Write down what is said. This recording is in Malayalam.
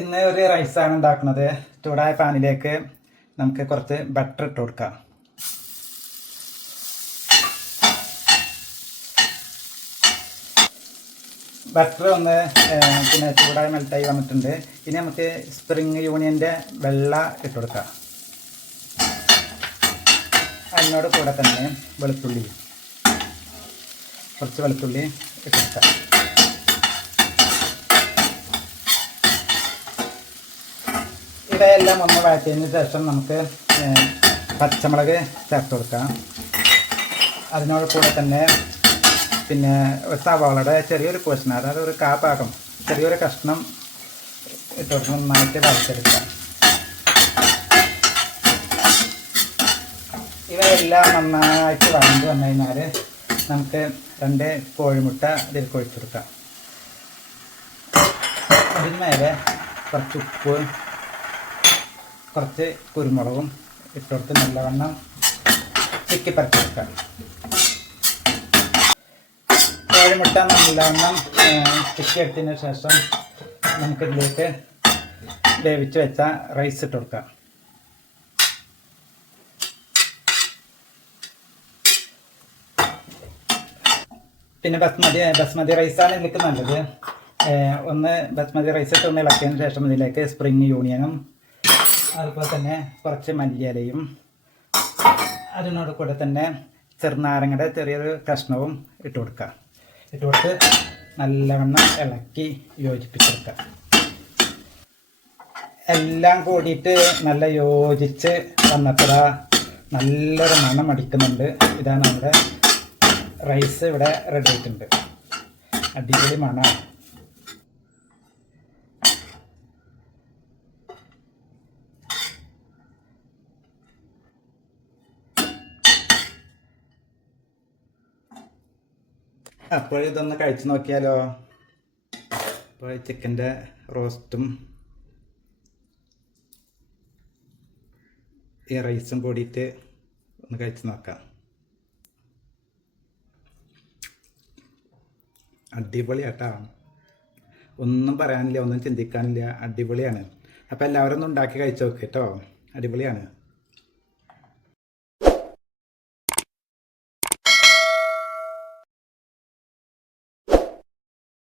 ഇന്ന് ഒരു റൈസാണ് ഉണ്ടാക്കുന്നത്. ചൂടായ പാനിലേക്ക് നമുക്ക് കുറച്ച് ബട്ടർ ഇട്ട് കൊടുക്കാം. ബട്ടർ ഒന്ന് പിന്നെ ചൂടായി മെൽറ്റായി വന്നിട്ടുണ്ട്. ഇനി നമുക്ക് സ്പ്രിങ് യൂണിയന്റെ വെള്ള ഇട്ട് കൊടുക്കാം. അതിനോട് കൂടെ തന്നെ വെളുത്തുള്ളി കുറച്ച് വെളുത്തുള്ളി ഇട്ട് കൊടുക്കാം. ഇവയെല്ലാം ഒന്ന് വഴറ്റിയതിന് ശേഷം നമുക്ക് പച്ചമുളക് ചേർത്ത് കൊടുക്കാം. അതിനോട് കൂടെ തന്നെ പിന്നെ സവാളയുടെ ചെറിയൊരു പോർഷൻ അതായത് ഒരു കാ പാകം ചെറിയൊരു കഷ്ണം ഇട്ട് നന്നായിട്ട് വറുത്തെടുക്കാം ഇവയെല്ലാം നന്നായിട്ട് വഴണ്ട് വന്നു കഴിഞ്ഞാൽ നമുക്ക് രണ്ട് കോഴിമുട്ട ഇതിൽ കൊഴിച്ചെടുക്കാം. അതിന് മേലെ കുറച്ച് ഉപ്പ് കുറച്ച് കുരുമുളകും ഇട്ടുകൊടുത്ത് നല്ലവണ്ണം ചിക്കി പരത്തി വെക്കാം കോഴിമുട്ട നല്ലവണ്ണം ചിക്കി എടുത്തതിന് ശേഷം നമുക്കിതിലേക്ക് വേവിച്ച് വെച്ച റൈസ് ഇട്ട് കൊടുക്കാം. പിന്നെ ബസ്മതി ബസ്മതി റൈസാണ് ഇതിലേക്ക് നല്ലത്. ഒന്ന് ബസ്മതി റൈസ് ഇട്ട് ഒന്ന് ഇളക്കിയതിന് ശേഷം ഇതിലേക്ക് സ്പ്രിങ് യൂണിയനും അതുപോലെ തന്നെ കുറച്ച് മല്ലിയിലയും അതിനോട് കൂടെ തന്നെ ചെറുനാരങ്ങയുടെ ചെറിയൊരു കഷ്ണവും ഇട്ട് കൊടുക്കുക. ഇട്ട് കൊടുത്ത് നല്ലവണ്ണം ഇളക്കി യോജിപ്പിച്ചെടുക്കുക. എല്ലാം കൂടിയിട്ട് നല്ല യോജിച്ച് വന്നപ്പോഴാ നല്ലൊരു മണം അടിക്കുന്നുണ്ട്. ഇതാണ് നമ്മുടെ റൈസ് ഇവിടെ റെഡി ആയിട്ടുണ്ട്. അടിപൊളി മണമാണ്. അപ്പോൾ ഇതൊന്ന് കഴിച്ചു നോക്കിയാലോ? അപ്പോൾ ചിക്കന്റെ റോസ്റ്റും ഈ റൈസും കൂടിയിട്ട് ഒന്ന് കഴിച്ചു നോക്കാം. അടിപൊളിയാട്ടാ. ഒന്നും പറയാനില്ല ഒന്നും ചിന്തിക്കാനില്ല. അടിപൊളിയാണ്. അപ്പോൾ എല്ലാവരും ഒന്ന് ഉണ്ടാക്കി കഴിച്ചു നോക്ക് കേട്ടോ. അടിപൊളിയാണ്.